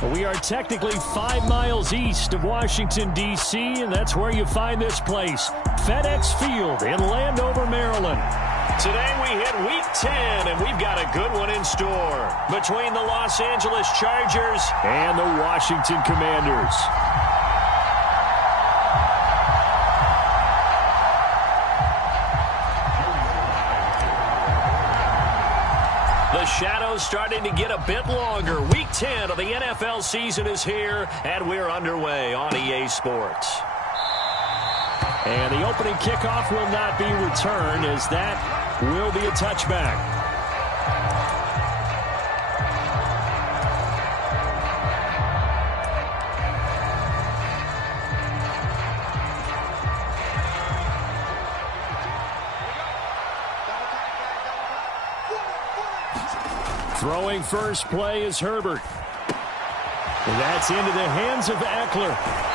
We are technically 5 miles east of Washington, D.C., and that's where you find this place, FedEx Field in Landover, Maryland. Today we hit Week 10, and we've got a good one in store between the Los Angeles Chargers and the Washington Commanders. The shadow's starting to get a bit longer. Week 10 of the NFL season is here, and we're underway on EA Sports. And the opening kickoff will not be returned, as that will be a touchback. Throwing first play is Herbert. That's into the hands of Eckler.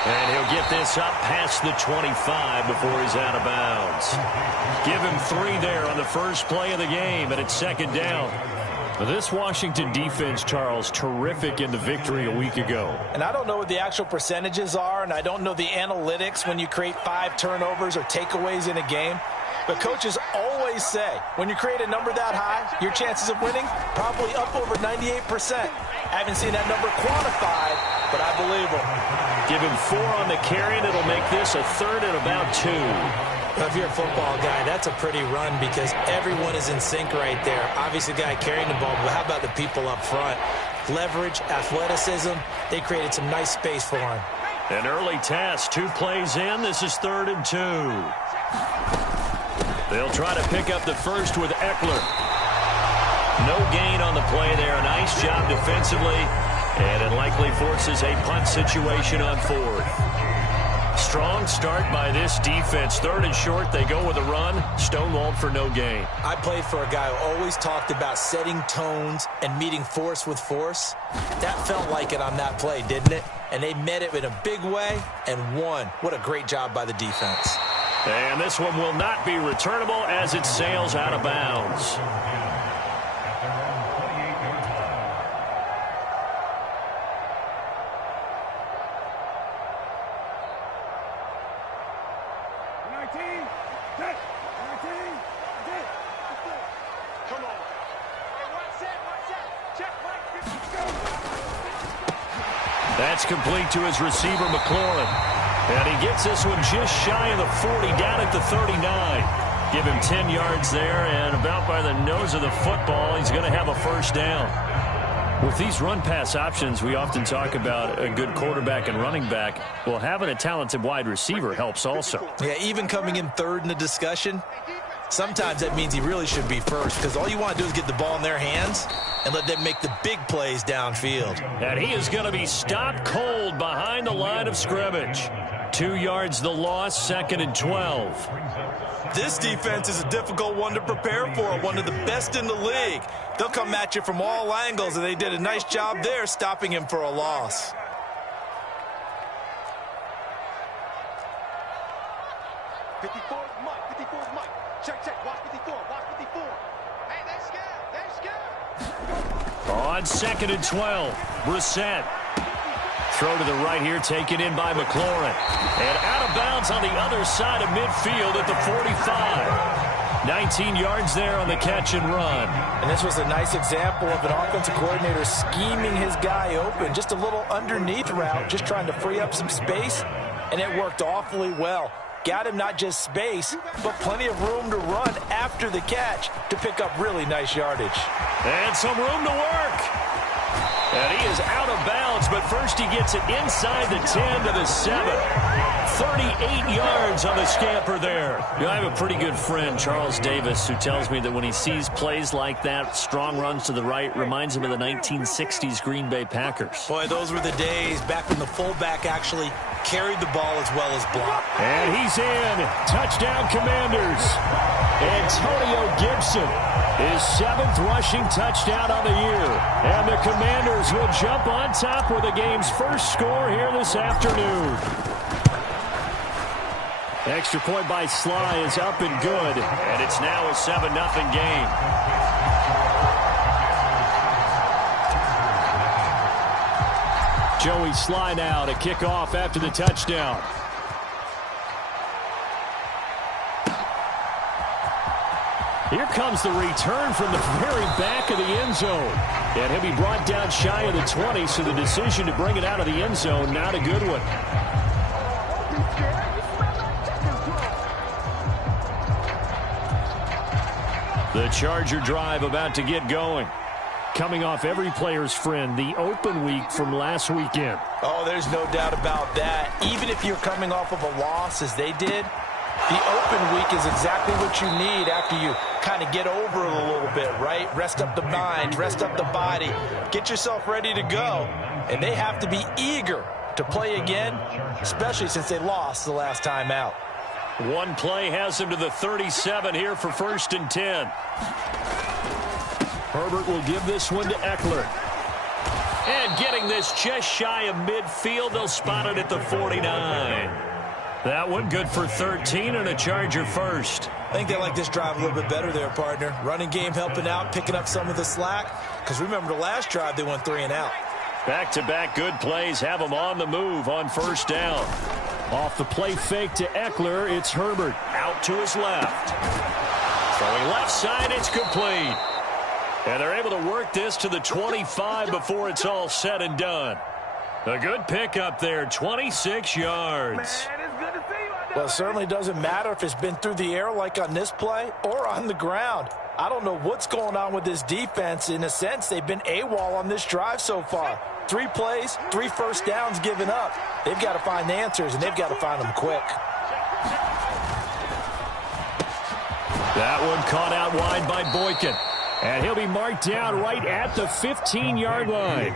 And he'll get this up past the 25 before he's out of bounds. Give him 3 there on the first play of the game, and it's second down. This Washington defense, Charles, terrific in the victory a week ago. And I don't know what the actual percentages are, and I don't know the analytics when you create 5 turnovers or takeaways in a game. But coaches always say, when you create a number that high, your chances of winning probably up over 98%. I haven't seen that number quantified, but I believe them. Give him 4 on the carry, and it'll make this a third and about 2. Well, if you're a football guy, that's a pretty run because everyone is in sync right there. Obviously, the guy carrying the ball, but how about the people up front? Leverage, athleticism, they created some nice space for him. An early test, 2 plays in. This is 3rd and 2. They'll try to pick up the first with Eckler. No gain on the play there. Nice job defensively. And it likely forces a punt situation on 4th. Strong start by this defense. 3rd and short, they go with a run. Stonewalled for no gain. I played for a guy who always talked about setting tones and meeting force with force. That felt like it on that play, didn't it? And they met it in a big way and won. What a great job by the defense. And this one will not be returnable as it sails out of bounds. That's complete to his receiver, McLaurin. And he gets this one just shy of the 40, down at the 39. Give him 10 yards there, and about by the nose of the football, he's going to have a first down. With these run-pass options, we often talk about a good quarterback and running back. Well, having a talented wide receiver helps also. Yeah, even coming in 3rd in the discussion, sometimes that means he really should be first because all you want to do is get the ball in their hands and let them make the big plays downfield. And he is going to be stopped cold behind the line of scrimmage. 2 yards the loss, 2nd and 12. This defense is a difficult one to prepare for, one of the best in the league. They'll come at you from all angles, and they did a nice job there stopping him for a loss. On 2nd and 12, Brissett. Throw to the right here, taken in by McLaurin. And out of bounds on the other side of midfield at the 45. 19 yards there on the catch and run. And this was a nice example of an offensive coordinator scheming his guy open. Just a little underneath route, just trying to free up some space, and it worked awfully well. Got him not just space, but plenty of room to run after the catch to pick up really nice yardage. And some room to work. And he is out of bounds, but first he gets it inside the 10 to the 7. 38 yards on the scamper there. You know, I have a pretty good friend, Charles Davis, who tells me that when he sees plays like that, strong runs to the right, reminds him of the 1960s Green Bay Packers. Boy, those were the days back when the fullback actually carried the ball as well as blocked. And he's in. Touchdown, Commanders. Antonio Gibson, his 7th rushing touchdown on the year. And the Commanders will jump on top with the game's first score here this afternoon. Extra point by Sly is up and good, and it's now a 7-0 game. Joey Sly now to kick off after the touchdown. Here comes the return from the very back of the end zone. And he'll be brought down shy of the 20, so the decision to bring it out of the end zone, not a good one. The Charger drive about to get going. Coming off every player's friend, the open week from last weekend. Oh, there's no doubt about that. Even if you're coming off of a loss as they did, the open week is exactly what you need after you kind of get over it a little bit, right? Rest up the mind, rest up the body, get yourself ready to go. And they have to be eager to play again, especially since they lost the last time out. One play has him to the 37 here for 1st and 10. Herbert will give this one to Eckler. And getting this just shy of midfield, they'll spot it at the 49. That one good for 13 and a Charger first. I think they like this drive a little bit better there, partner. Running game helping out, picking up some of the slack. Because remember the last drive, they went 3 and out. Back-to-back good plays have them on the move on 1st down. Off the play fake to Eckler, it's Herbert out to his left. Throwing left side, it's complete. And they're able to work this to the 25 before it's all said and done. A good pickup there, 26 yards. Well, it certainly doesn't matter if it's been through the air like on this play or on the ground. I don't know what's going on with this defense. In a sense, they've been AWOL on this drive so far. 3 plays, 3 first downs given up. They've got to find the answers, and they've got to find them quick. That one caught out wide by Boykin. And he'll be marked down right at the 15-yard line.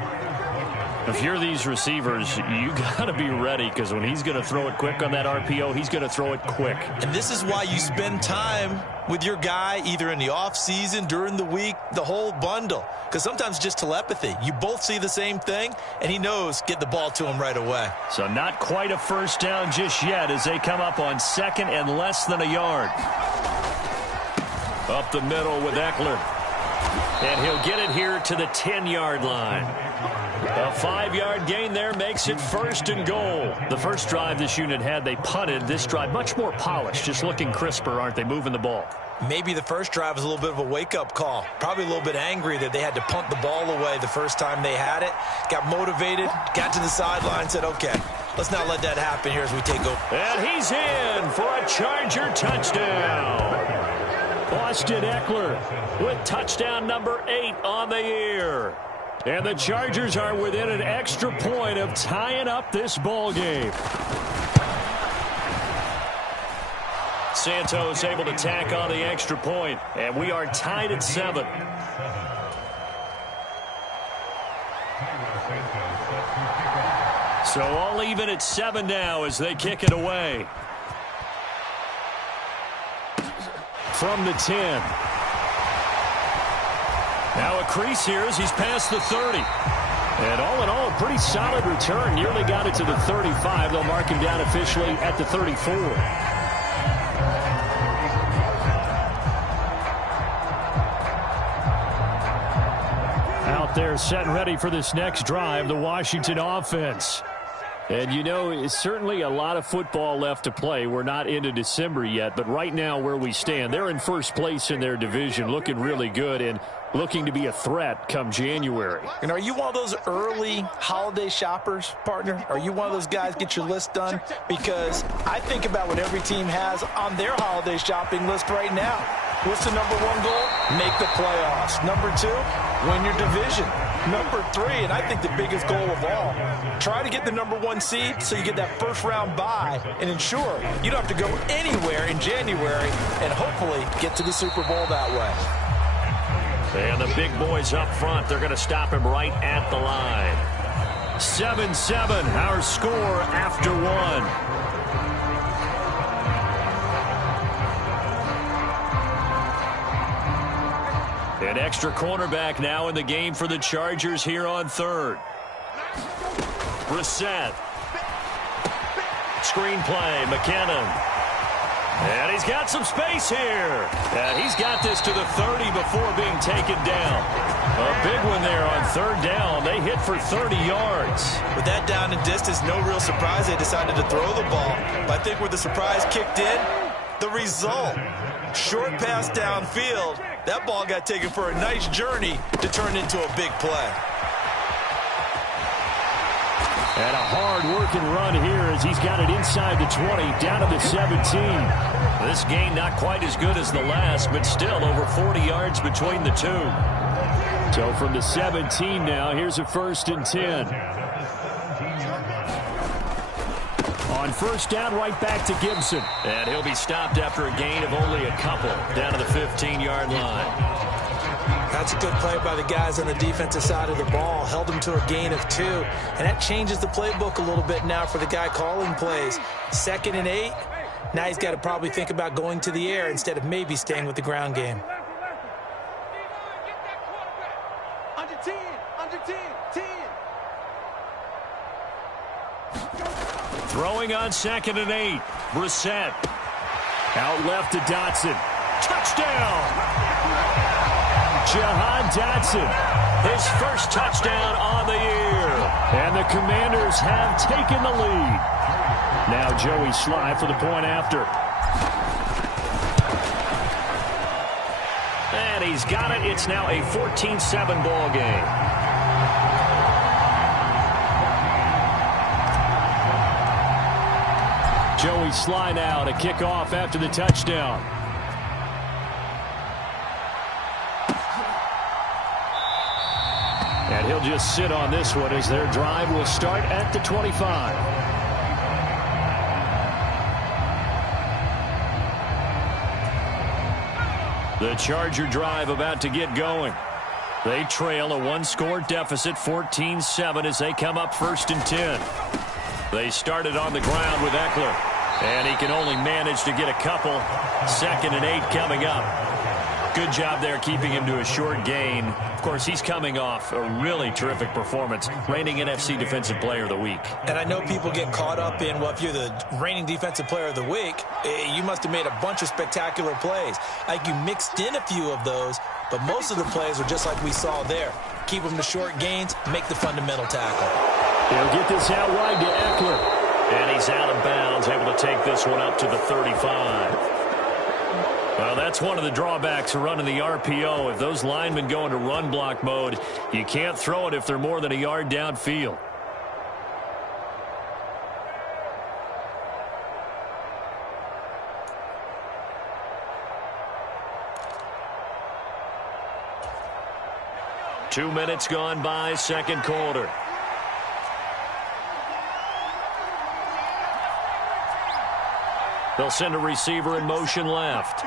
If you're these receivers, you got to be ready, because when he's going to throw it quick on that RPO, he's going to throw it quick. And this is why you spend time with your guy either in the offseason, during the week, the whole bundle. Because sometimes just telepathy. You both see the same thing, and he knows get the ball to him right away. So not quite a first down just yet as they come up on 2nd and less than a yard. Up the middle with Eckler. And he'll get it here to the 10-yard line. A 5-yard gain there makes it 1st and goal. The first drive this unit had, they punted. This drive, much more polished, just looking crisper, aren't they, moving the ball? Maybe the first drive was a little bit of a wake-up call. Probably a little bit angry that they had to punt the ball away the first time they had it. Got motivated, got to the sideline, said, okay, let's not let that happen here as we take over. And he's in for a Charger touchdown. Austin Eckler with touchdown number 8 on the year. And the Chargers are within an extra point of tying up this ball game. Santos able to tack on the extra point, and we are tied at 7. So all even at 7 now as they kick it away. From the 10. Now a crease here as he's past the 30. And all in all, a pretty solid return. Nearly got it to the 35. They'll mark him down officially at the 34. Out there set and ready for this next drive, the Washington offense. And, you know, it's certainly a lot of football left to play. We're not into December yet, but right now where we stand, they're in first place in their division, looking really good and looking to be a threat come January. And are you one of those early holiday shoppers, partner? Are you one of those guys get your list done? Because I think about what every team has on their holiday shopping list right now. What's the number 1 goal? Make the playoffs. Number 2, win your division. Number 3, and I think the biggest goal of all, try to get the number 1 seed so you get that first round bye and ensure you don't have to go anywhere in January and hopefully get to the Super Bowl that way. And the big boys up front, they're going to stop him right at the line. 7-7, our score after 1. An extra cornerback now in the game for the Chargers here on 3rd. Brissett. Screen play, McKinnon. And he's got some space here. And he's got this to the 30 before being taken down. A big one there on 3rd down. They They hit for 30 yards. With that down and distance, no real surprise they decided to throw the ball. But I think where the surprise kicked in, the result. Short pass downfield. That ball got taken for a nice journey to turn into a big play. And a hard-working run here as he's got it inside the 20, down to the 17. This gain not quite as good as the last, but still over 40 yards between the two. So from the 17 now, here's a 1st and 10. On 1st down, right back to Gibson. And he'll be stopped after a gain of only a couple, down to the 15-yard line. That's a good play by the guys on the defensive side of the ball. Held them to a gain of 2. And that changes the playbook a little bit now for the guy calling plays. 2nd and 8. Now he's got to probably think about going to the air instead of maybe staying with the ground game. Under 10, 10. Throwing on 2nd and 8. Brissett. Out left to Dotson. Touchdown! Jahan Dotson, his first touchdown on the year. And the Commanders have taken the lead. Now Joey Sly for the point after. And he's got it. It's now a 14-7 ball game. Joey Sly now to kick off after the touchdown. And he'll just sit on this one as their drive will start at the 25. The Charger drive about to get going. They trail a 1-score deficit, 14-7, as they come up 1st and 10. They started on the ground with Eckler, and he can only manage to get a couple. 2nd and 8 coming up. Good job there keeping him to a short gain. Of course, he's coming off a really terrific performance, reigning NFC Defensive Player of the Week. And I know people get caught up in, well, if you're the reigning Defensive Player of the Week, you must have made a bunch of spectacular plays. Like you mixed in a few of those, but most of the plays are just like we saw there. Keep them to short gains, make the fundamental tackle. He'll get this out wide to Eckler. And he's out of bounds, able to take this one up to the 35. Well, that's one of the drawbacks of running the RPO. If those linemen go into run block mode, you can't throw it if they're more than a yard downfield. Two minutes gone by, 2nd quarter. They'll send a receiver in motion left.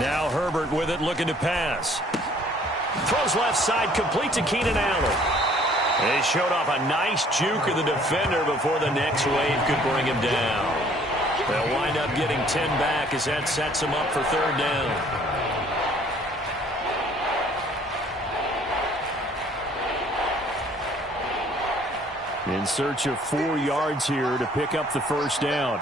Now Herbert with it, looking to pass. Throws left side, complete to Keenan Allen. They showed off a nice juke of the defender before the next wave could bring him down. They'll wind up getting 10 back as that sets them up for 3rd down. In search of 4 yards here to pick up the 1st down.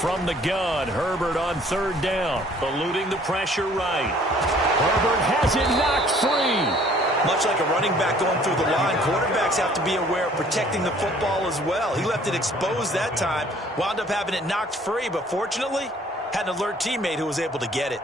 From the gun, Herbert on 3rd down, eluding the pressure right. Herbert has it knocked free. Much like a running back going through the line, quarterbacks have to be aware of protecting the football as well. He left it exposed that time, wound up having it knocked free, but fortunately, had an alert teammate who was able to get it.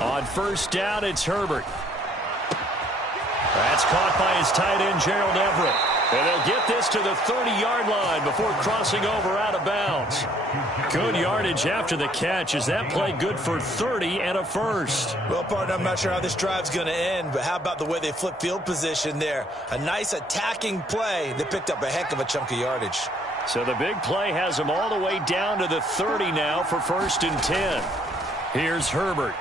On 1st down, it's Herbert. That's caught by his tight end, Gerald Everett. And they'll get this to the 30-yard line before crossing over out of bounds. Good yardage after the catch. Is that play good for 30 and a 1st? Well, partner, I'm not sure how this drive's going to end, but how about the way they flip field position there? A nice attacking play that picked up a heck of a chunk of yardage. So the big play has them all the way down to the 30 now for 1st and 10. Here's Herbert.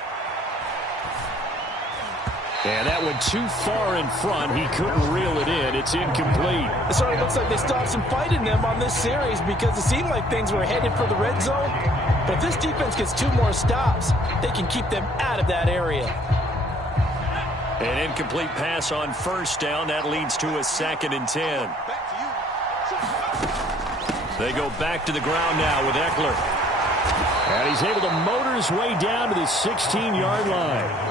And that went too far in front. He couldn't reel it in. It's incomplete. It sort of looks like they still have some fight in them on this series because it seemed like things were headed for the red zone. But if this defense gets 2 more stops, they can keep them out of that area. An incomplete pass on first down. That leads to a 2nd and 10. They go back to the ground now with Eckler. And he's able to motor his way down to the 16-yard line.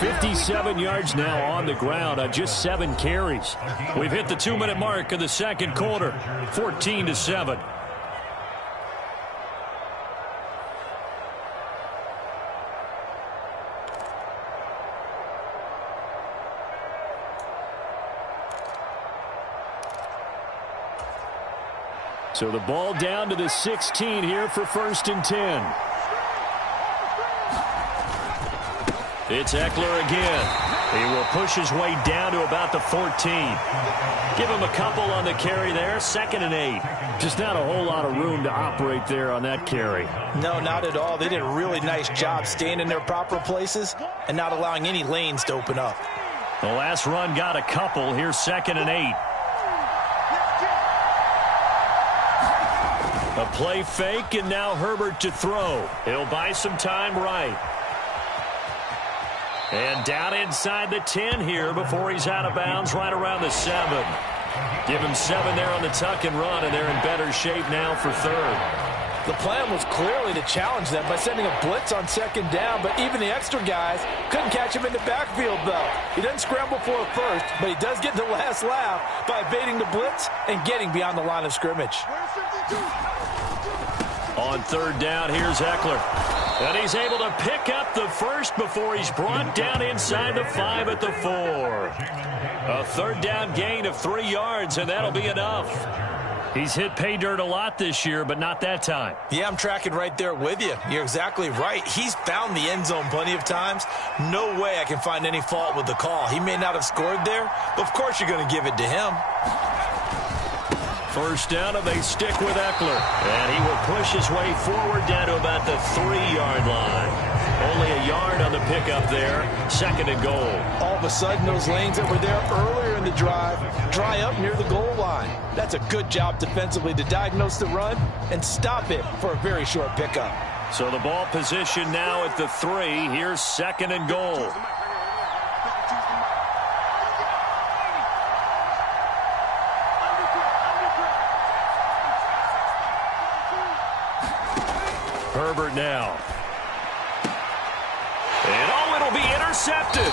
57 yards now on the ground on just 7 carries. We've hit the 2-minute mark of the second quarter, 14-7. So the ball down to the 16 here for 1st and 10. It's Eckler again. He will push his way down to about the 14. Give him a couple on the carry there. 2nd and 8. Just not a whole lot of room to operate there on that carry. No, not at all. They did a really nice job staying in their proper places and not allowing any lanes to open up. The last run got a couple. Here's 2nd and 8. A play fake, and now Herbert to throw. He'll buy some time right. And down inside the 10 here before he's out of bounds right around the 7. Give him 7 there on the tuck and run, and they're in better shape now for 3rd. The plan was clearly to challenge them by sending a blitz on 2nd down, but even the extra guys couldn't catch him in the backfield, though. He doesn't scramble for it first, but he does get the last laugh by evading the blitz and getting beyond the line of scrimmage. On 3rd down, here's Eckler. And he's able to pick up the first before he's brought down inside the 5 at the 4. A 3rd down gain of 3 yards, and that'll be enough. He's hit pay dirt a lot this year, but not that time. Yeah, I'm tracking right there with you. You're exactly right. He's found the end zone plenty of times. No way I can find any fault with the call. He may not have scored there, but of course you're going to give it to him. 1st down, and they stick with Eckler. And he will push his way forward down to about the 3-yard line. Only a yard on the pickup there. 2nd and goal. All of a sudden, those lanes that were there earlier in the drive dry up near the goal line. That's a good job defensively to diagnose the run and stop it for a very short pickup. So the ball position now at the 3. Here's 2nd and goal. Herbert now. And oh, it'll be intercepted.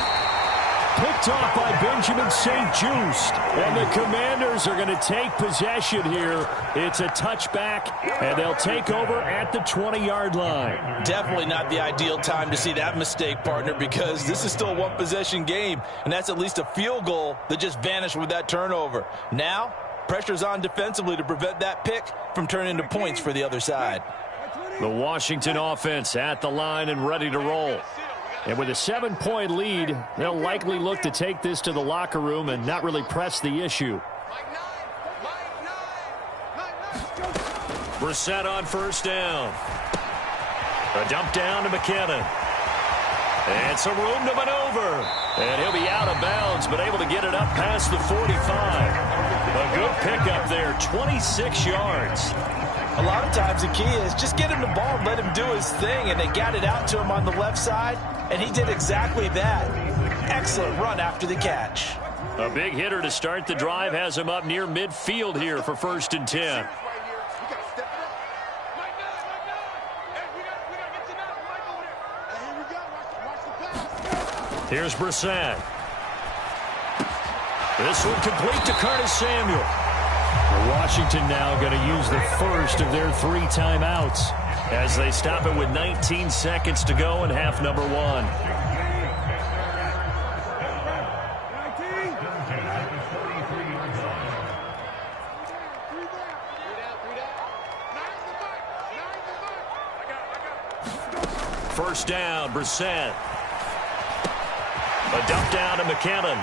Picked off by Benjamin St-Juste. And the Commanders are going to take possession here. It's a touchback, and they'll take over at the 20-yard line. Definitely not the ideal time to see that mistake, partner, because this is still a one-possession game, and that's at least a field goal that just vanished with that turnover. Now, pressure's on defensively to prevent that pick from turning into points for the other side. The Washington offense at the line and ready to roll. And with a 7-point lead, they'll likely look to take this to the locker room and not really press the issue. Brissett on 1st down. A dump down to McKinnon. And some room to maneuver. And he'll be out of bounds, but able to get it up past the 45. A good pickup there, 26 yards. A lot of times the key is just get him the ball and let him do his thing, and they got it out to him on the left side, and he did exactly that. Excellent run after the catch. A big hitter to start the drive has him up near midfield here for 1st and 10. Here's Brissett. This one complete to Curtis Samuel. Washington now going to use the first of their 3 timeouts as they stop it with 19 seconds to go in half number 1. First down, Brissett. A dump down to McKinnon.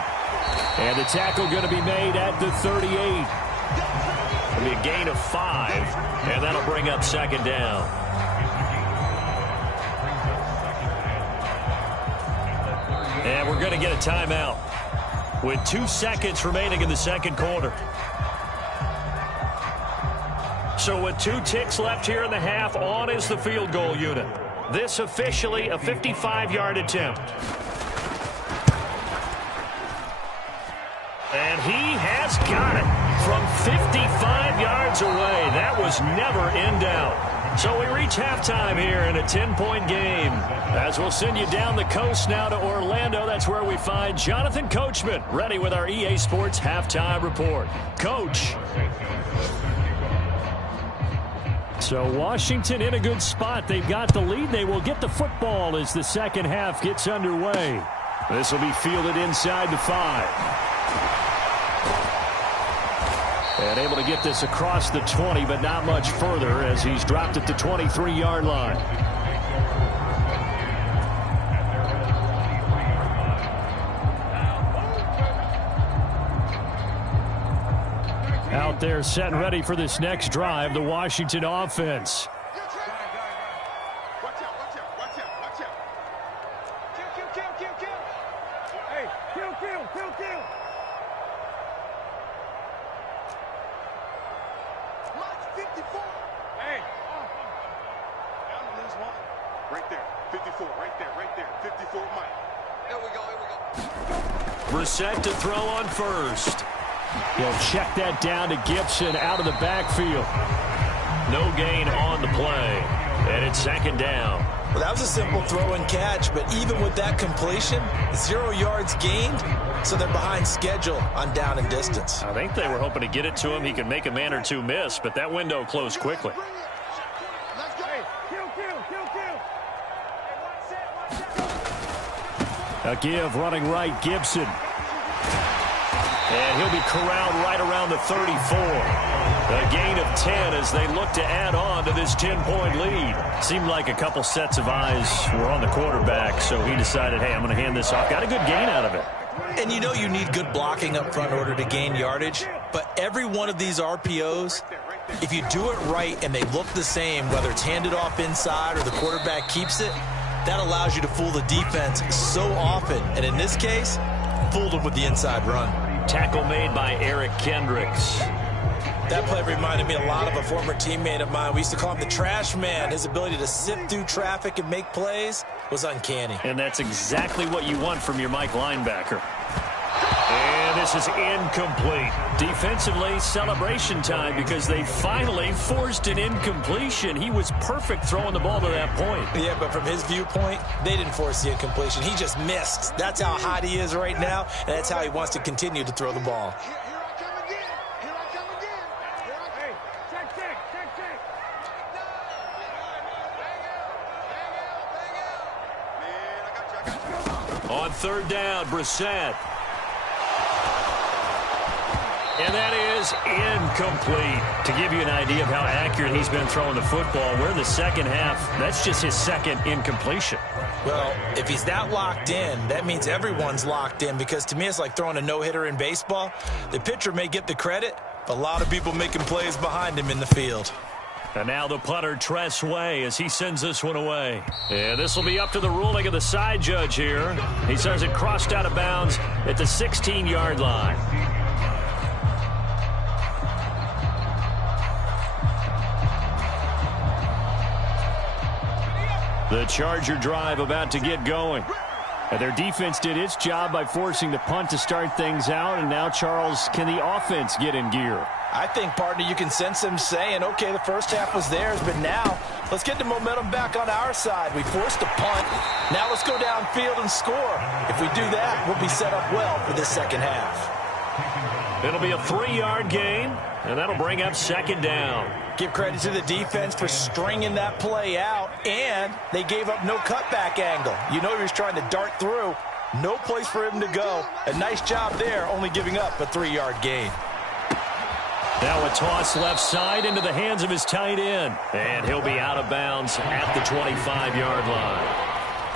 And the tackle going to be made at the 38. It'll be a gain of 5, and that'll bring up 2nd down. And we're going to get a timeout with 2 seconds remaining in the second quarter. So with 2 ticks left here in the half, on is the field goal unit. This officially a 55-yard attempt. And he has got it from 55 yards away. That was never in doubt. So we reach halftime here in a 10-point game. As we'll send you down the coast now to Orlando. That's where we find Jonathan Coachman ready with our EA Sports halftime report. Coach. So Washington in a good spot. They've got the lead. They will get the football as the second half gets underway. This will be fielded inside the 5. And able to get this across the 20, but not much further as he's dropped it to 23-yard line. Out there set and ready for this next drive, the Washington offense. Brissett to throw on first. He'll check that down to Gibson out of the backfield. No gain on the play. And it's second down. Well, that was a simple throw and catch, but even with that completion, 0 yards gained, so they're behind schedule on down and distance. I think they were hoping to get it to him. He could make a man or two miss, but that window closed quickly. A give running right, Gibson. And he'll be corralled right around the 34. A gain of 10 as they look to add on to this 10-point lead. Seemed like a couple sets of eyes were on the quarterback, so he decided, hey, I'm going to hand this off. Got a good gain out of it. And you know you need good blocking up front in order to gain yardage, but every one of these RPOs, if you do it right and they look the same, whether it's handed off inside or the quarterback keeps it, that allows you to fool the defense so often. And in this case, fooled them with the inside run. Tackle made by Eric Kendricks. That play reminded me a lot of a former teammate of mine. We used to call him the trash man. His ability to sift through traffic and make plays was uncanny. And that's exactly what you want from your Mike linebacker. And this is incomplete. Defensively, celebration time because they finally forced an incompletion. He was perfect throwing the ball to that point. Yeah, but from his viewpoint, they didn't force the incompletion. He just missed. That's how hot he is right now, and that's how he wants to continue to throw the ball. On third down, Brissett. And that is incomplete. To give you an idea of how accurate he's been throwing the football, we're in the second half. That's just his second incompletion. Well, if he's that locked in, that means everyone's locked in, because to me it's like throwing a no-hitter in baseball. The pitcher may get the credit, but a lot of people making plays behind him in the field. And now the punter, Tress Way, as he sends this one away. And this will be up to the ruling of the side judge here. He says it crossed out of bounds at the 16-yard line. The Charger drive about to get going. And their defense did its job by forcing the punt to start things out. And now, Charles, can the offense get in gear? I think, partner, you can sense him saying, okay, the first half was theirs, but now let's get the momentum back on our side. We forced a punt. Now let's go downfield and score. If we do that, we'll be set up well for this second half. It'll be a 3-yard gain, and that'll bring up second down. Give credit to the defense for stringing that play out, and they gave up no cutback angle. You know he was trying to dart through. No place for him to go. A nice job there, only giving up a 3-yard gain. Now a toss left side into the hands of his tight end. And he'll be out of bounds at the 25-yard line.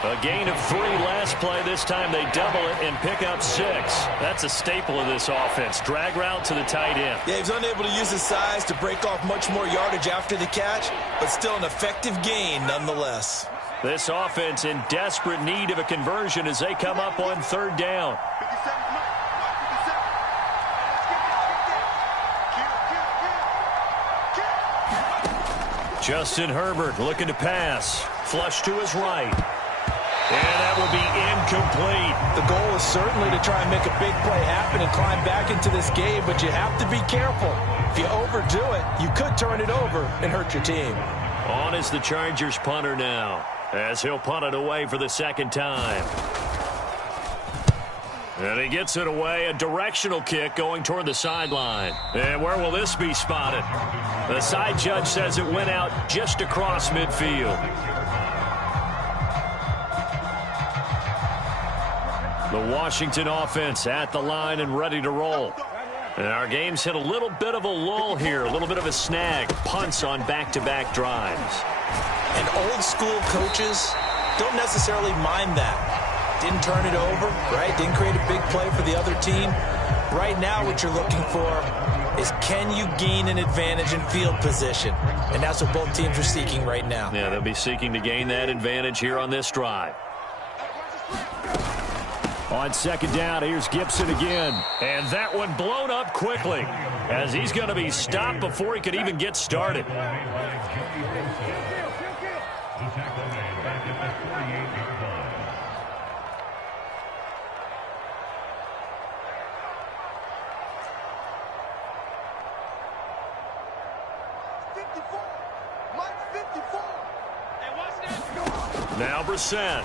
A gain of 3 last play. This time they double it and pick up 6. That's a staple of this offense. Drag route to the tight end. Yeah, he's unable to use his size to break off much more yardage after the catch, but still an effective gain nonetheless. This offense in desperate need of a conversion as they come up on third down. Justin Herbert looking to pass. Flush to his right. And that will be incomplete. The goal is certainly to try and make a big play happen and climb back into this game, but you have to be careful. If you overdo it, you could turn it over and hurt your team. On is the Chargers punter now, as he'll punt it away for the second time. And he gets it away, a directional kick going toward the sideline. And where will this be spotted? The side judge says it went out just across midfield. The Washington offense at the line and ready to roll. And our game's hit a little bit of a lull here, a little bit of a snag. Punts on back-to-back drives. And old-school coaches don't necessarily mind that. Didn't turn it over, right? Didn't create a big play for the other team. Right now what you're looking for is, can you gain an advantage in field position? And that's what both teams are seeking right now. Yeah, they'll be seeking to gain that advantage here on this drive. On second down, here's Gibson again. And that one blown up quickly as he's going to be stopped before he could even get started. Now Brissett.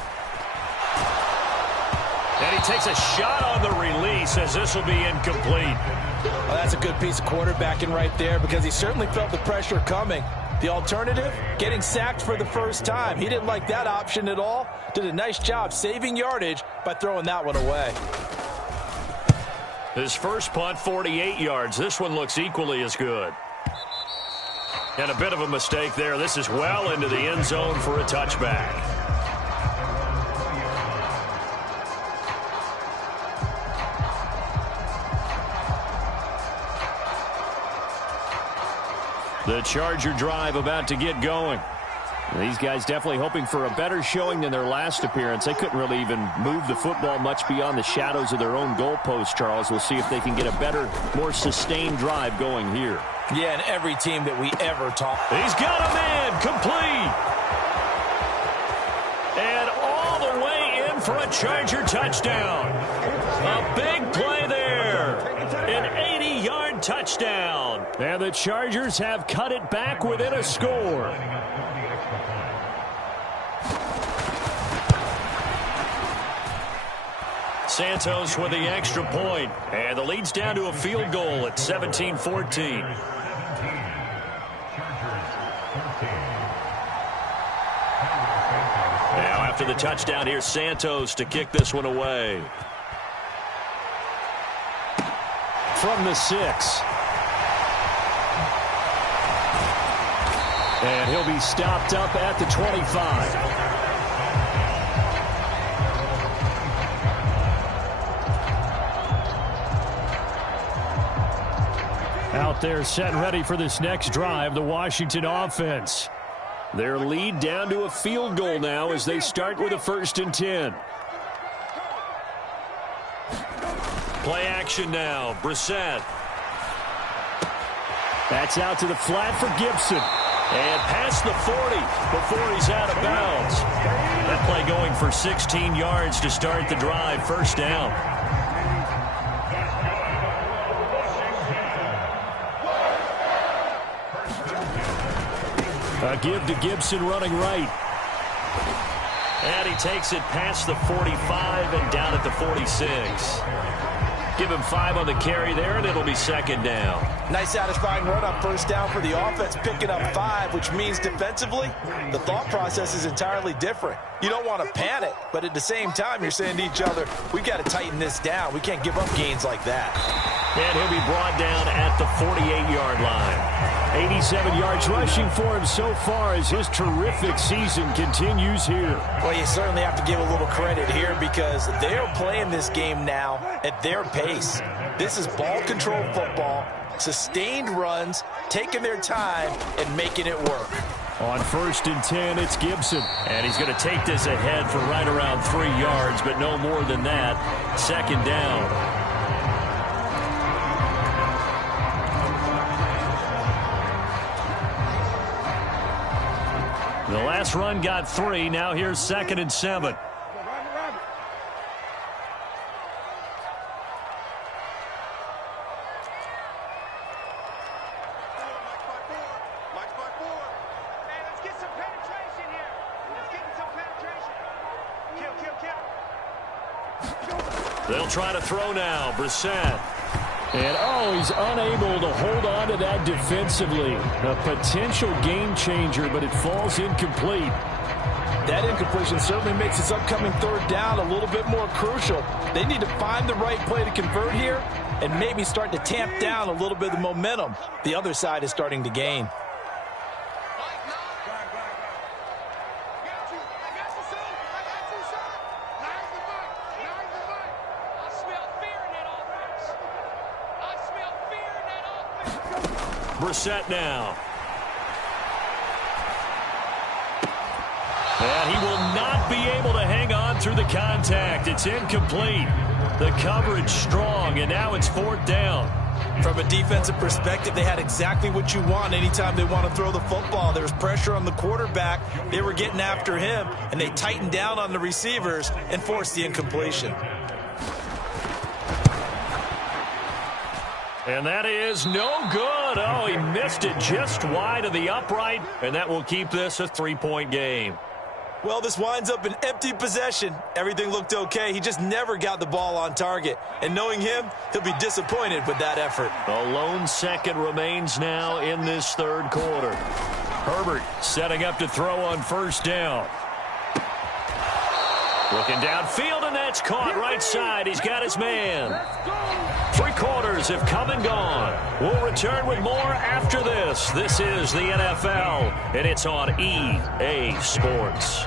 And he takes a shot on the release as this will be incomplete. Well, that's a good piece of quarterbacking right there because he certainly felt the pressure coming. The alternative, getting sacked for the first time. He didn't like that option at all. Did a nice job saving yardage by throwing that one away. His first punt, 48 yards. This one looks equally as good. And a bit of a mistake there. This is well into the end zone for a touchback. The Charger drive about to get going. These guys definitely hoping for a better showing than their last appearance. They couldn't really even move the football much beyond the shadows of their own goalpost, Charles. We'll see if they can get a better, more sustained drive going here. Yeah, and every team that we ever talk. He's got a man, complete. And all the way in for a Charger touchdown. A big play there. An 80-yard touchdown. And the Chargers have cut it back within a score. Santos with the extra point. And the lead's down to a field goal at 17-14. Now after the touchdown, here's Santos to kick this one away. From the 6. And he'll be stopped up at the 25. Out there set and ready for this next drive, the Washington offense. Their lead down to a field goal now as they start with a 1st and 10. Play action now. Brissett. That's out to the flat for Gibson. And past the 40 before he's out of bounds. That play going for 16 yards to start the drive. 1st down. A give to Gibson running right. And he takes it past the 45 and down at the 46. Give him 5 on the carry there, and it'll be 2nd down. Nice satisfying run on 1st down for the offense, picking up 5, which means defensively, the thought process is entirely different. You don't want to panic, but at the same time, you're saying to each other, we got to tighten this down. We can't give up gains like that. And he'll be brought down at the 48-yard line. 87 yards rushing for him so far as his terrific season continues here. Well, you certainly have to give a little credit here because they're playing this game now at their pace. This is ball control football, sustained runs, taking their time, and making it work. On 1st and 10, it's Gibson. And he's going to take this ahead for right around 3 yards, but no more than that. 2nd down. The last run got 3. Now here's 2nd and 7. They'll try to throw now. Brissett. And, he's unable to hold on to that defensively. A potential game changer, but it falls incomplete. That incompletion certainly makes this upcoming 3rd down a little bit more crucial. They need to find the right play to convert here and maybe start to tamp down a little bit of the momentum the other side is starting to gain. Brissett now. And he will not be able to hang on through the contact. It's incomplete. The coverage strong, and now it's 4th down. From a defensive perspective, they had exactly what you want anytime they want to throw the football. There was pressure on the quarterback. They were getting after him, and they tightened down on the receivers and forced the incompletion. And that is no good. He missed it just wide of the upright, and that will keep this a 3-point game. Well, this winds up an empty possession. Everything looked okay. He just never got the ball on target. And knowing him, he'll be disappointed with that effort. A lone second remains now in this 3rd quarter. Herbert setting up to throw on 1st down. Looking downfield, and that's caught right side. He's got his man. 3 quarters have come and gone. We'll return with more after this. This is the NFL, and it's on EA Sports.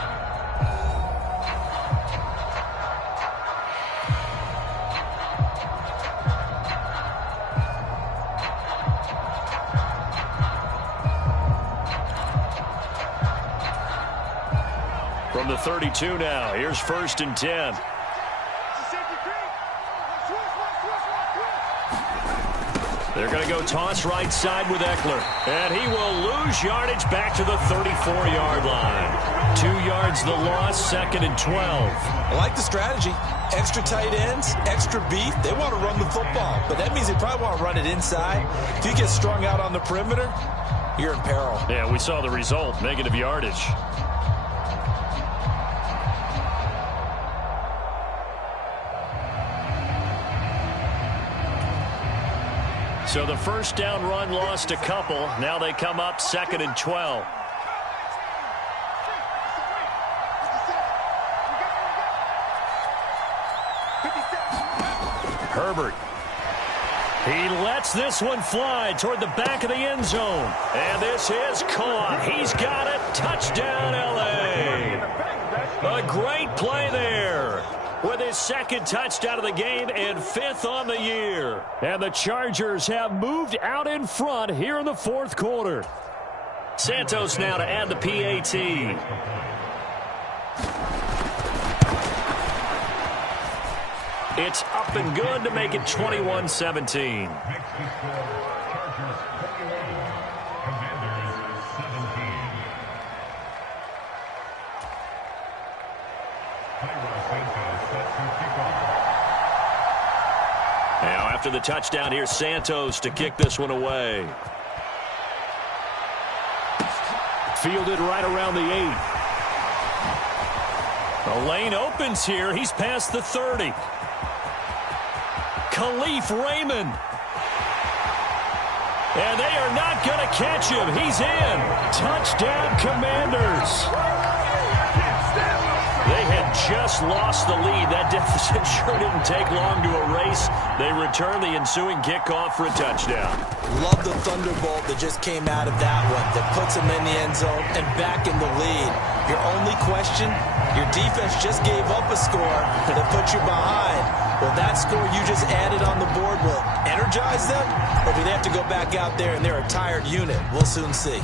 From the 32 now, here's 1st and 10. They're going to go toss right side with Eckler. And he will lose yardage back to the 34-yard line. 2 yards the loss, 2nd and 12. I like the strategy. Extra tight ends, extra beef. They want to run the football, but that means they probably want to run it inside. If you get strung out on the perimeter, you're in peril. Yeah, we saw the result, negative yardage. So the 1st down run lost a couple. Now they come up 2nd and 12. Herbert. He lets this one fly toward the back of the end zone. And this is caught. He's got it. Touchdown, L.A. A great play there. With his 2nd touchdown of the game and 5th on the year. And the Chargers have moved out in front here in the 4th quarter. Santos now to add the PAT. It's up and good to make it 21-17. Now after the touchdown, here's Santos to kick this one away. Fielded right around the 8. The lane opens here. He's past the 30. Khalif Raymond. And they are not going to catch him. He's in. Touchdown, Commanders. They had just lost the lead. That deficit sure didn't take long to erase. They return the ensuing kickoff for a touchdown. Love the thunderbolt that just came out of that one. That puts them in the end zone and back in the lead. Your only question, your defense just gave up a score that put you behind. Well, that score you just added on the board will energize them, or do they have to go back out there and they're a tired unit? We'll soon see.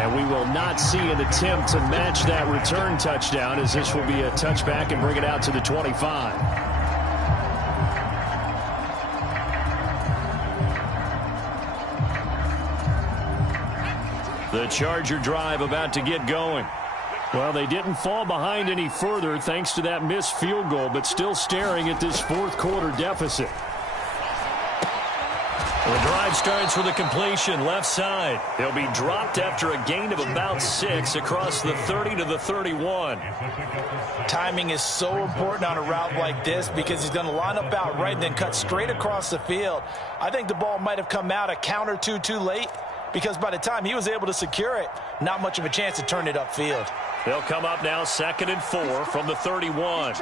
And we will not see an attempt to match that return touchdown, as this will be a touchback and bring it out to the 25. The Charger drive about to get going. Well, they didn't fall behind any further thanks to that missed field goal, but still staring at this fourth quarter deficit. The drive starts with a completion left side. He'll be dropped after a gain of about 6 across the 30 to the 31. Timing is so important on a route like this because he's going to line up out right and then cut straight across the field. I think the ball might have come out a count or two too late because by the time he was able to secure it, not much of a chance to turn it upfield. They'll come up now 2nd and 4 from the 31.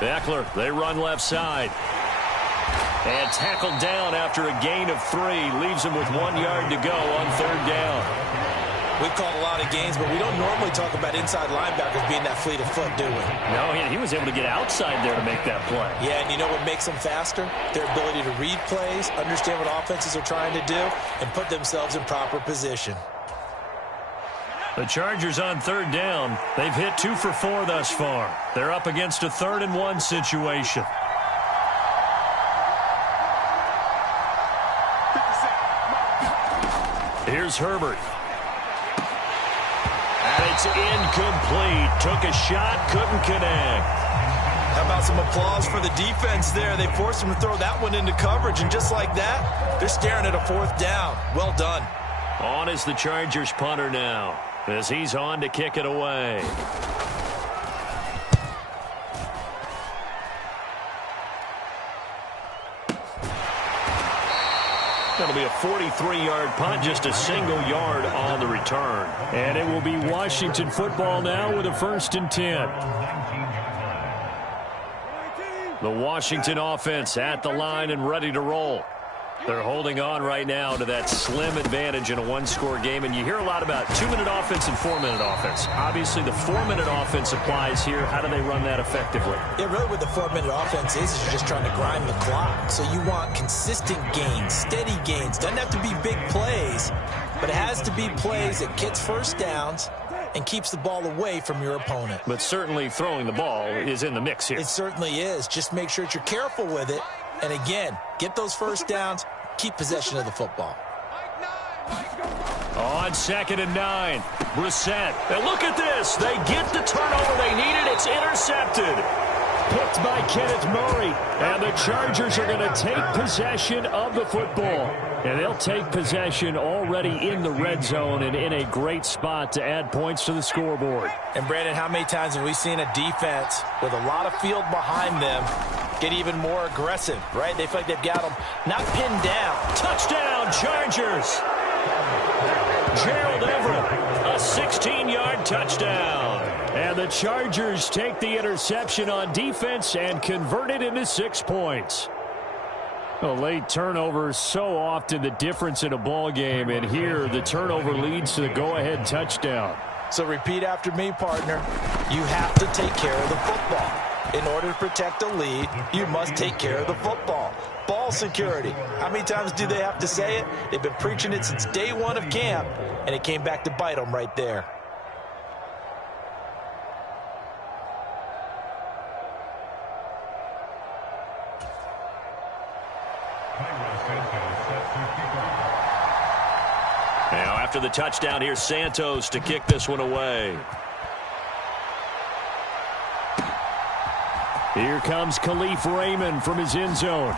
Eckler, they run left side. And tackled down after a gain of 3. Leaves him with 1 yard to go on 3rd down. We've called a lot of games, but we don't normally talk about inside linebackers being that fleet of foot, do we? No, he was able to get outside there to make that play. Yeah, and you know what makes them faster? Their ability to read plays, understand what offenses are trying to do, and put themselves in proper position. The Chargers on 3rd down. They've hit 2 for 4 thus far. They're up against a 3rd and 1 situation. Here's Herbert. And it's incomplete. Took a shot, couldn't connect. How about some applause for the defense there? They forced him to throw that one into coverage, and just like that, they're staring at a 4th down. Well done. On is the Chargers punter now, as he's on to kick it away. That'll be a 43-yard punt, just a single yard on the return. And it will be Washington football now with a 1st and 10. The Washington offense at the line and ready to roll. They're holding on right now to that slim advantage in a 1-score game. And you hear a lot about 2-minute offense and 4-minute offense. Obviously, the 4-minute offense applies here. How do they run that effectively? Yeah, really what the 4-minute offense is you're just trying to grind the clock. So you want consistent gains, steady gains. Doesn't have to be big plays, but it has to be plays that gets first downs and keeps the ball away from your opponent. But certainly throwing the ball is in the mix here. It certainly is. Just make sure that you're careful with it. And again, get those first downs, keep possession of the football. On 2nd and 9, Brissett. And look at this. They get the turnover they needed. It's intercepted. Picked by Kenneth Murray. And the Chargers are going to take possession of the football. And they'll take possession already in the red zone and in a great spot to add points to the scoreboard. And, Brandon, how many times have we seen a defense with a lot of field behind them get even more aggressive, right? They feel like they've got them not pinned down. Touchdown, Chargers. Gerald Everett, a 16-yard touchdown. And the Chargers take the interception on defense and convert it into 6 points. A late turnover, so often the difference in a ball game, and here the turnover leads to the go-ahead touchdown. So repeat after me, partner. You have to take care of the football. In order to protect a lead, you must take care of the football. Ball security. How many times do they have to say it? They've been preaching it since day 1 of camp, and it came back to bite them right there. Now after the touchdown, here's Santos to kick this one away. Here comes Khalif Raymond from his end zone.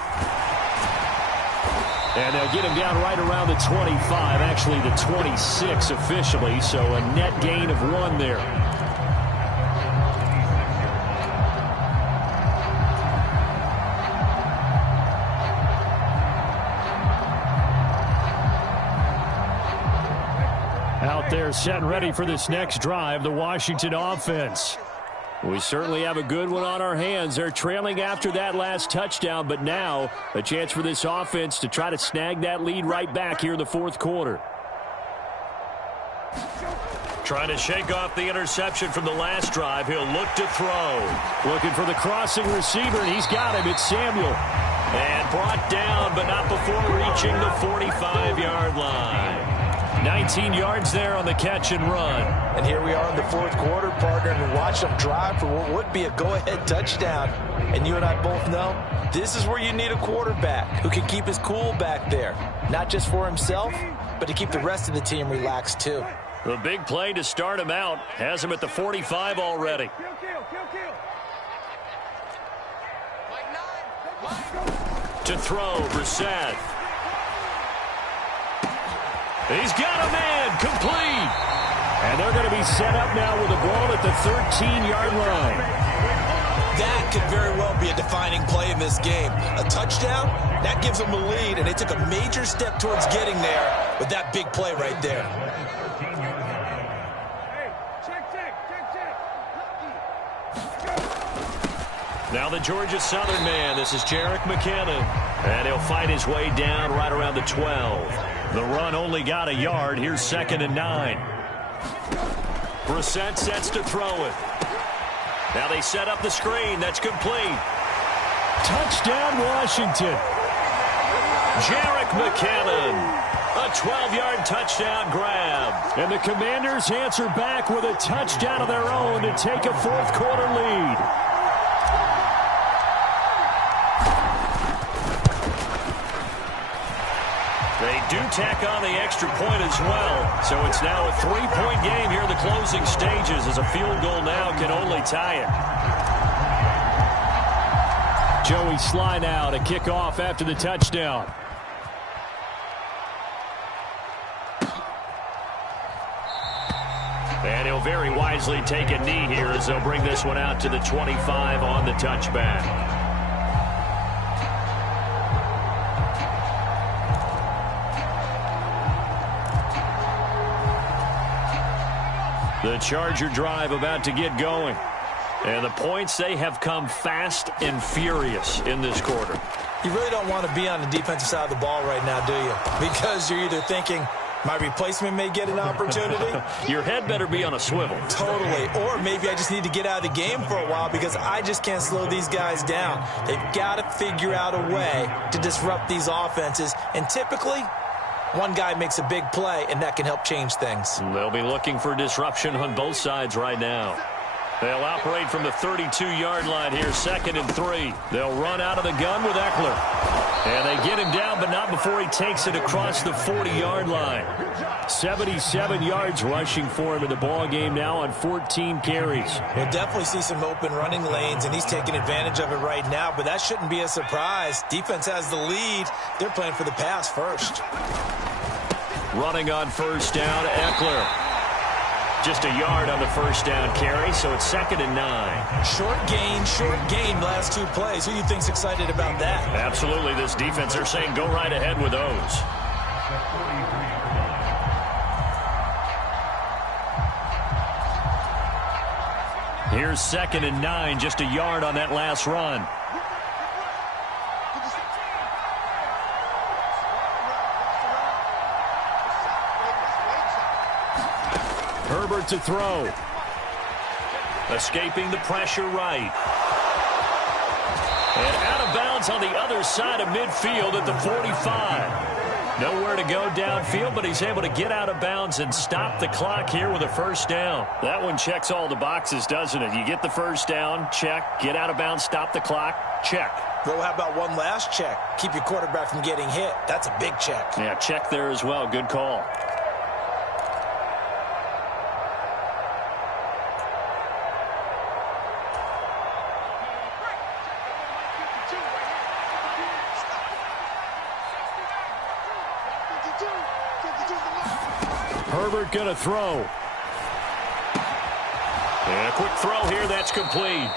And they'll get him down right around the 25, actually the 26 officially, so a net gain of 1 there. Out there set and ready for this next drive, the Washington offense. We certainly have a good one on our hands. They're trailing after that last touchdown, but now a chance for this offense to try to snag that lead right back here in the 4th quarter. Trying to shake off the interception from the last drive. He'll look to throw. Looking for the crossing receiver, and he's got him. It's Samuel. And brought down, but not before reaching the 45-yard line. 19 yards there on the catch and run. And here we are in the fourth quarter, partner, and watch them drive for what would be a go-ahead touchdown. And you and I both know this is where you need a quarterback who can keep his cool back there, not just for himself, but to keep the rest of the team relaxed too. The big play to start him out has him at the 45 already. To throw, Brissett. He's got a man, complete. And they're going to be set up now with the ball at the 13-yard line. That could very well be a defining play in this game. A touchdown, that gives them a lead, and they took a major step towards getting there with that big play right there. Now the Georgia Southern man. This is Jerick McKinnon. And he'll fight his way down right around the 12. The run only got a yard. Here's 2nd and 9. Brissett sets to throw it. Now they set up the screen. That's complete. Touchdown, Washington. Jerick McKinnon. A 12-yard touchdown grab. And the Commanders answer back with a touchdown of their own to take a fourth-quarter lead. They do tack on the extra point as well. So it's now a 3-point game here in the closing stages, as a field goal now can only tie it. Joey Sly now to kick off after the touchdown. And he'll very wisely take a knee here as they'll bring this one out to the 25 on the touchback. The Charger drive about to get going. And the points, they have come fast and furious in this quarter. You really don't want to be on the defensive side of the ball right now, do you? Because you're either thinking, my replacement may get an opportunity. Your head better be on a swivel. Totally. Or maybe I just need to get out of the game for a while because I just can't slow these guys down. They've got to figure out a way to disrupt these offenses. And typically, one guy makes a big play, and that can help change things. They'll be looking for disruption on both sides right now. They'll operate from the 32-yard line here, 2nd and 3. They'll run out of the gun with Eckler. And they get him down, but not before he takes it across the 40-yard line. 77 yards rushing for him in the ball game now on 14 carries. We'll definitely see some open running lanes, and he's taking advantage of it right now, but that shouldn't be a surprise. Defense has the lead. They're playing for the pass first. Running on first down, Eckler. Just a yard on the first down carry, so it's 2nd and 9. Short gain last two plays. Who do you think's excited about that? Absolutely, this defense, they're saying go right ahead with those. Here's 2nd and 9, just a yard on that last run. Herbert to throw. Escaping the pressure right. And out of bounds on the other side of midfield at the 45. Nowhere to go downfield, but he's able to get out of bounds and stop the clock here with a first down. That one checks all the boxes, doesn't it? You get the first down, check. Get out of bounds, stop the clock, check. Well, how about one last check? Keep your quarterback from getting hit. That's a big check. Yeah, check there as well. Good call. Herbert going to throw. And a quick throw here, that's complete.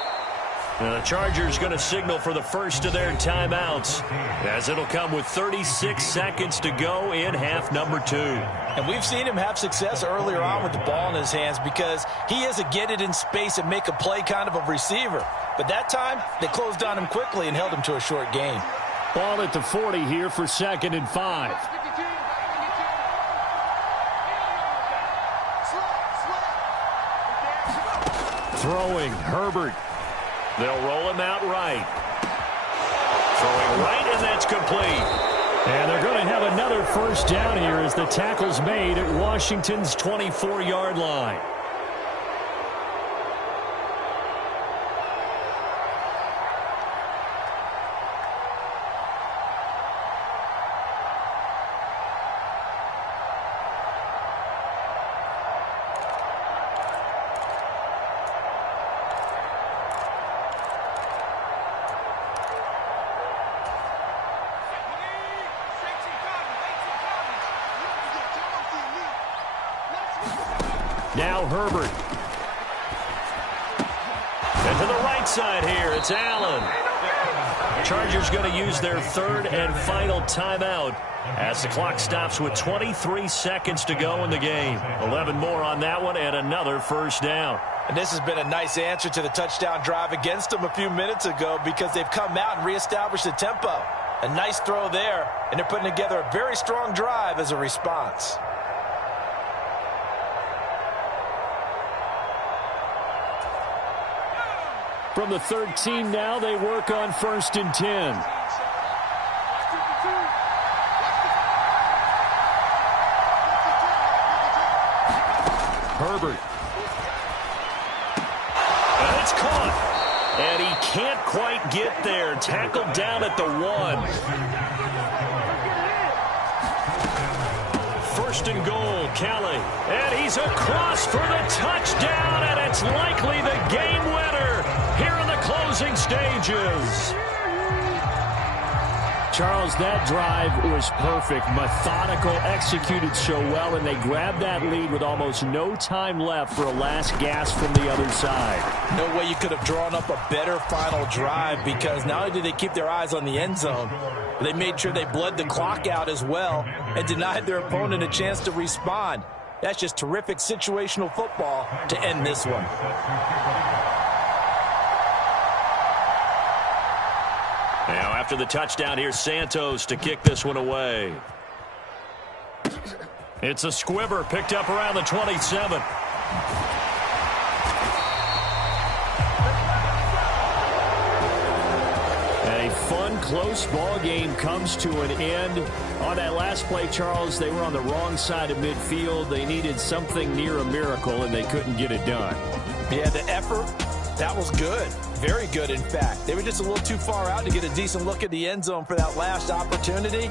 And the Chargers going to signal for the first of their timeouts, as it'll come with 36 seconds to go in half number 2. And we've seen him have success earlier on with the ball in his hands because he is a get it in space and make a play kind of a receiver. But that time, they closed on him quickly and held him to a short gain. Ball at the 40 here for 2nd and 5. Throwing, Herbert. They'll roll him out right. Throwing right, and that's complete. And they're going to have another first down here as the tackle's made at Washington's 24-yard line. Now Herbert. And to the right side here, it's Allen. Chargers going to use their third and final timeout as the clock stops with 23 seconds to go in the game. 11 more on that one and another first down. And this has been a nice answer to the touchdown drive against them a few minutes ago because they've come out and reestablished the tempo. A nice throw there, and they're putting together a very strong drive as a response. From the 13 now, they work on 1st and 10. Herbert. And it's caught. And he can't quite get there. Tackled down at the 1. 1st and goal, Kelly. And he's across for the touchdown, and it's likely the game winner here in the closing stages. Charles, that drive was perfect, methodical, executed so well, and they grabbed that lead with almost no time left for a last gasp from the other side. No way you could have drawn up a better final drive because not only did they keep their eyes on the end zone, but they made sure they bled the clock out as well and denied their opponent a chance to respond. That's just terrific situational football to end this one. Now, after the touchdown, here's Santos to kick this one away. It's a squibber picked up around the 27. A fun, close ball game comes to an end. On that last play, Charles, they were on the wrong side of midfield. They needed something near a miracle, and they couldn't get it done. Yeah, the effort, that was good. Very good, in fact. They were just a little too far out to get a decent look at the end zone for that last opportunity.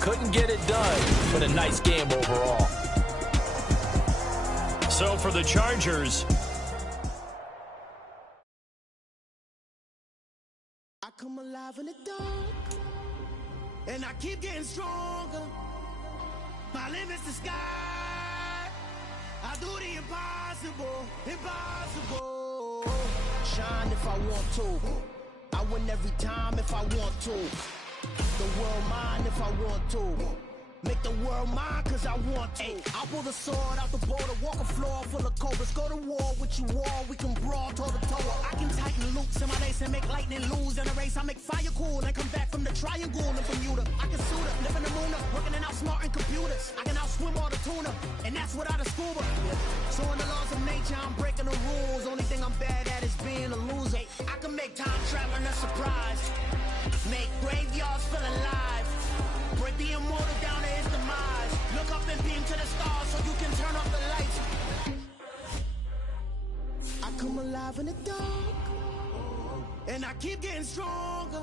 Couldn't get it done, but a nice game overall. So for the Chargers, I come alive in the dark, and I keep getting stronger. My limit's the sky. I do the impossible, impossible. Shine if I want to. I win every time if I want to. The world mine if I want to. Make the world mine cause I want to. I pull the sword out the border, walk a floor full of cobras. Go to war with you all, we can brawl toe to toe. I can tighten loops in my lace and make lightning lose in a race. I make fire cool and come back from the triangle and Bermuda. I can suit up, live in the moon up, working and outsmarting computers. I can outswim all the tuna, and that's without a scuba. So in the laws of nature, I'm breaking the rules. Only thing I'm bad at is being a loser. I can make time traveling a surprise. Make graveyards feel alive. Break the immortal down to his demise. Look up and beam to the stars so you can turn off the lights. I come alive in the dark, and I keep getting stronger.